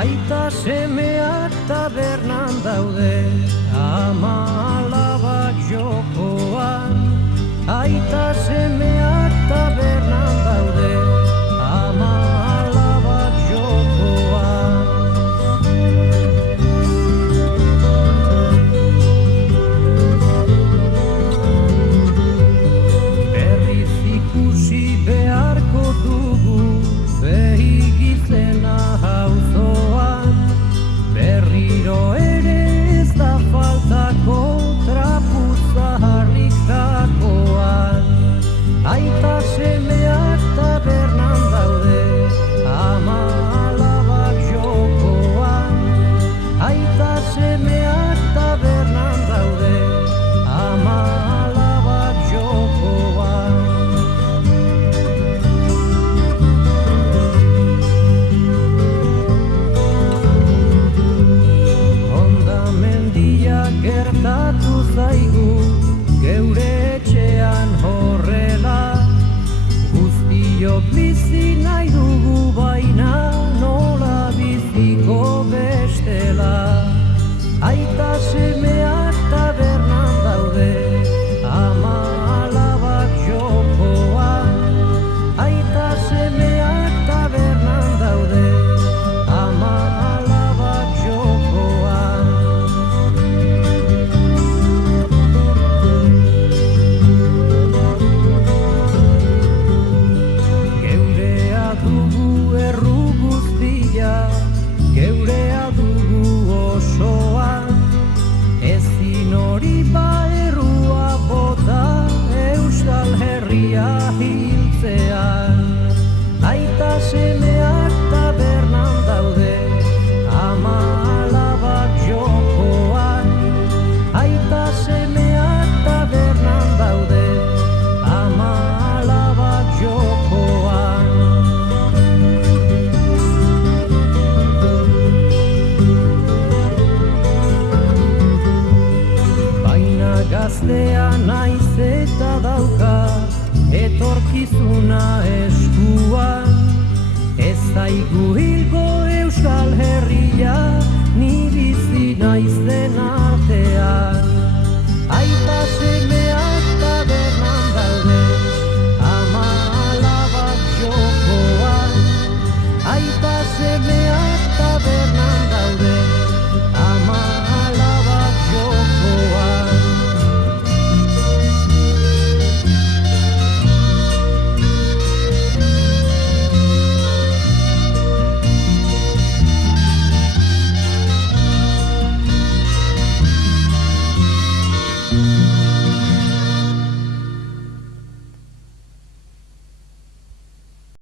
Aita semeak tabernan daude, ama alabak jokoan. Aita semeak tabernan daude, ama alabak jokoan. Berriz ikusi beharko dugu, behigizena auzoan. Berriro ere ez da faltako trapuza harrikakoan. Aita semeak tabernan daude, ama alabak jokoan. Aita semeak tabernan daude, ama alabak jokoan. Hondamendia gertatu zaigu, geure etxean horrela. Guztiok bizi nahi dugu baina nola biziko bestela. Aita semeak tabernan daude, ama alabak jokoan. Aita semeak tabernan daude, ama alabak jokoan. Geurea dugu erru guztia, geurea dugu osoan. Ezin hori errua bota Euskal Herria hiltzean. Aita semeak tabernan daude, ama alabak jokoan. Aita semeak tabernan daude, ama alabak jokoan. Baina gaztea naiz eta dauka etorkizuna eskuan. Ez zaigu hilko Euskal Herria, ni bizi naizen artean.